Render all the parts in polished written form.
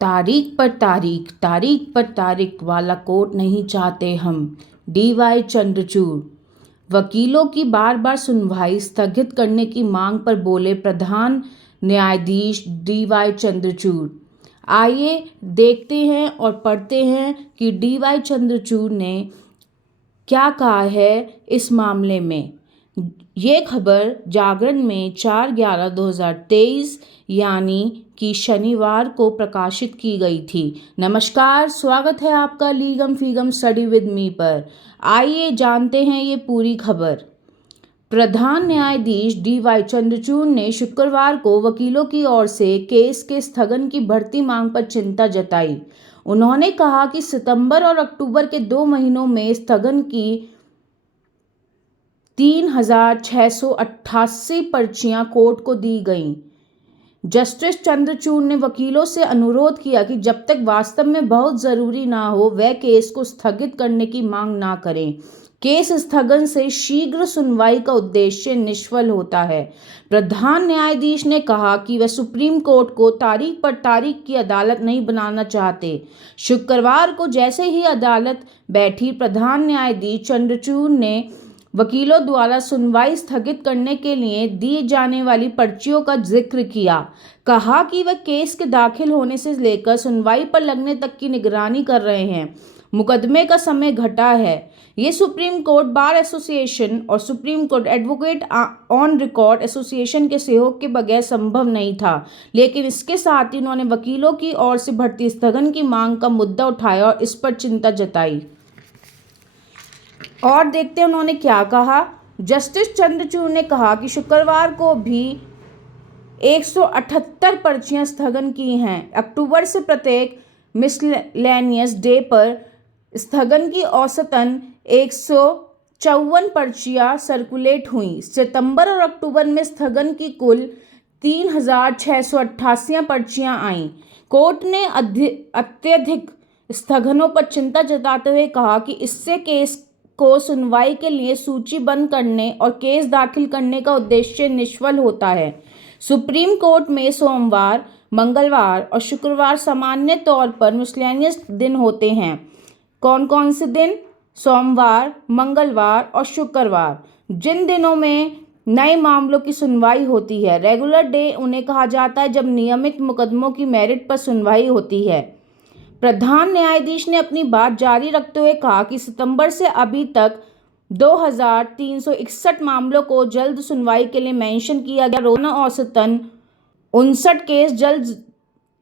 तारीख पर तारीख वाला कोर्ट नहीं चाहते हम। DY चंद्रचूड़। वकीलों की बार बार सुनवाई स्थगित करने की मांग पर बोले प्रधान न्यायाधीश DY चंद्रचूड़। आइए देखते हैं और पढ़ते हैं कि DY चंद्रचूड़ ने क्या कहा है इस मामले में। ये खबर जागरण में 4/11/2023 यानी कि शनिवार को प्रकाशित की गई थी। नमस्कार, स्वागत है आपका लीगम फीगम स्टडी विद मी पर। आइए जानते हैं ये पूरी खबर। प्रधान न्यायाधीश DY चंद्रचूड़ ने शुक्रवार को वकीलों की ओर से केस के स्थगन की बढ़ती मांग पर चिंता जताई। उन्होंने कहा कि सितंबर और अक्टूबर के 2 महीनों में स्थगन की 3,688 पर्चियां कोर्ट को दी गईं। जस्टिस चंद्रचूड़ ने वकीलों से अनुरोध किया कि जब तक वास्तव में बहुत ज़रूरी ना हो वह केस को स्थगित करने की मांग ना करें। केस स्थगन से शीघ्र सुनवाई का उद्देश्य निष्फल होता है। प्रधान न्यायाधीश ने कहा कि वह सुप्रीम कोर्ट को तारीख पर तारीख की अदालत नहीं बनाना चाहते। शुक्रवार को जैसे ही अदालत बैठी, प्रधान न्यायाधीश चंद्रचूड़ ने वकीलों द्वारा सुनवाई स्थगित करने के लिए दी जाने वाली पर्चियों का जिक्र किया। कहा कि वह केस के दाखिल होने से लेकर सुनवाई पर लगने तक की निगरानी कर रहे हैं। मुकदमे का समय घटा है। ये सुप्रीम कोर्ट बार एसोसिएशन और supreme court advocate on record association के सहयोग के बगैर संभव नहीं था। लेकिन इसके साथ ही उन्होंने वकीलों की ओर से बढ़ती स्थगन की मांग का मुद्दा उठाया और इस पर चिंता जताई। और देखते हैं उन्होंने क्या कहा। जस्टिस चंद्रचूड़ ने कहा कि शुक्रवार को भी 178 पर्चियां स्थगन की हैं। अक्टूबर से प्रत्येक मिसलेनियस डे पर स्थगन की औसतन 154 पर्चियां सर्कुलेट हुई। सितंबर और अक्टूबर में स्थगन की कुल 3,688 पर्चियां आईं। कोर्ट ने अत्यधिक स्थगनों पर चिंता जताते हुए कहा कि इससे केस को सुनवाई के लिए सूचीबद्ध करने और केस दाखिल करने का उद्देश्य निष्फल होता है। सुप्रीम कोर्ट में सोमवार, मंगलवार और शुक्रवार सामान्य तौर पर मिसलेनियस दिन होते हैं। कौन कौन से दिन? सोमवार, मंगलवार और शुक्रवार, जिन दिनों में नए मामलों की सुनवाई होती है। रेगुलर डे उन्हें कहा जाता है जब नियमित मुकदमों की मेरिट पर सुनवाई होती है। प्रधान न्यायाधीश ने अपनी बात जारी रखते हुए कहा कि सितंबर से अभी तक 2,361 मामलों को जल्द सुनवाई के लिए मेंशन किया गया। रोजाना औसतन 59 केस जल्द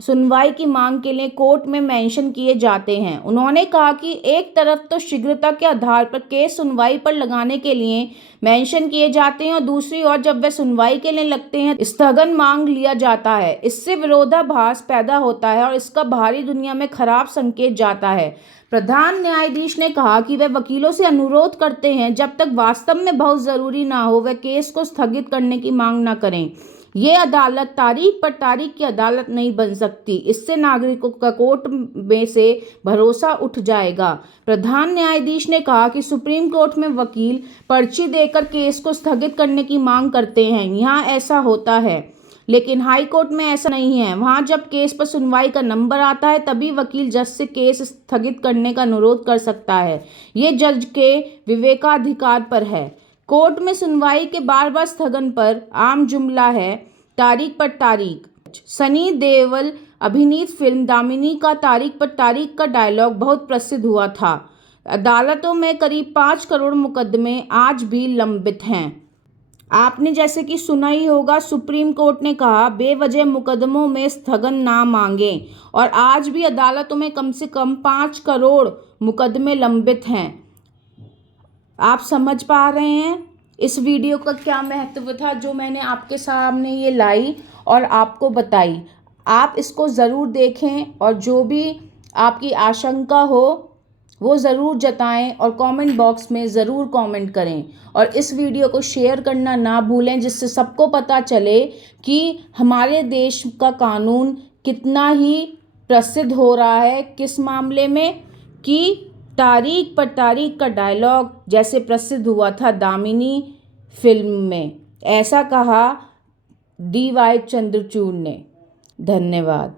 सुनवाई की मांग के लिए कोर्ट में मेंशन किए जाते हैं। उन्होंने कहा कि एक तरफ तो शीघ्रता के आधार पर केस सुनवाई पर लगाने के लिए मेंशन किए जाते हैं और दूसरी ओर जब वे सुनवाई के लिए लगते हैं स्थगन मांग लिया जाता है। इससे विरोधाभास पैदा होता है और इसका बाहरी दुनिया में खराब संकेत जाता है। प्रधान न्यायाधीश ने कहा कि वे वकीलों से अनुरोध करते हैं जब तक वास्तव में बहुत ज़रूरी ना हो वह केस को स्थगित करने की मांग न करें। ये अदालत तारीख पर तारीख की अदालत नहीं बन सकती। इससे नागरिकों का कोर्ट में से भरोसा उठ जाएगा। प्रधान न्यायाधीश ने कहा कि सुप्रीम कोर्ट में वकील पर्ची देकर केस को स्थगित करने की मांग करते हैं। यहाँ ऐसा होता है, लेकिन हाई कोर्ट में ऐसा नहीं है। वहाँ जब केस पर सुनवाई का नंबर आता है तभी वकील जज से केस स्थगित करने का अनुरोध कर सकता है। ये जज के विवेकाधिकार पर है। कोर्ट में सुनवाई के बार बार स्थगन पर आम जुमला है तारीख पर तारीख। सनी देओल अभिनीत फिल्म दामिनी का तारीख पर तारीख का डायलॉग बहुत प्रसिद्ध हुआ था। अदालतों में करीब 5 करोड़ मुकदमे आज भी लंबित हैं। आपने जैसे कि सुना ही होगा, सुप्रीम कोर्ट ने कहा बेवजह मुकदमों में स्थगन ना मांगें और आज भी अदालतों में कम से कम 5 करोड़ मुकदमे लंबित हैं। आप समझ पा रहे हैं इस वीडियो का क्या महत्व था जो मैंने आपके सामने ये लाई और आपको बताई। आप इसको ज़रूर देखें और जो भी आपकी आशंका हो वो ज़रूर जताएं और कमेंट बॉक्स में ज़रूर कमेंट करें और इस वीडियो को शेयर करना ना भूलें जिससे सबको पता चले कि हमारे देश का कानून कितना ही प्रसिद्ध हो रहा है किस मामले में कि तारीख पर तारीख का डायलॉग जैसे प्रसिद्ध हुआ था दामिनी फिल्म में। ऐसा कहा DY चंद्रचूड़ ने। धन्यवाद।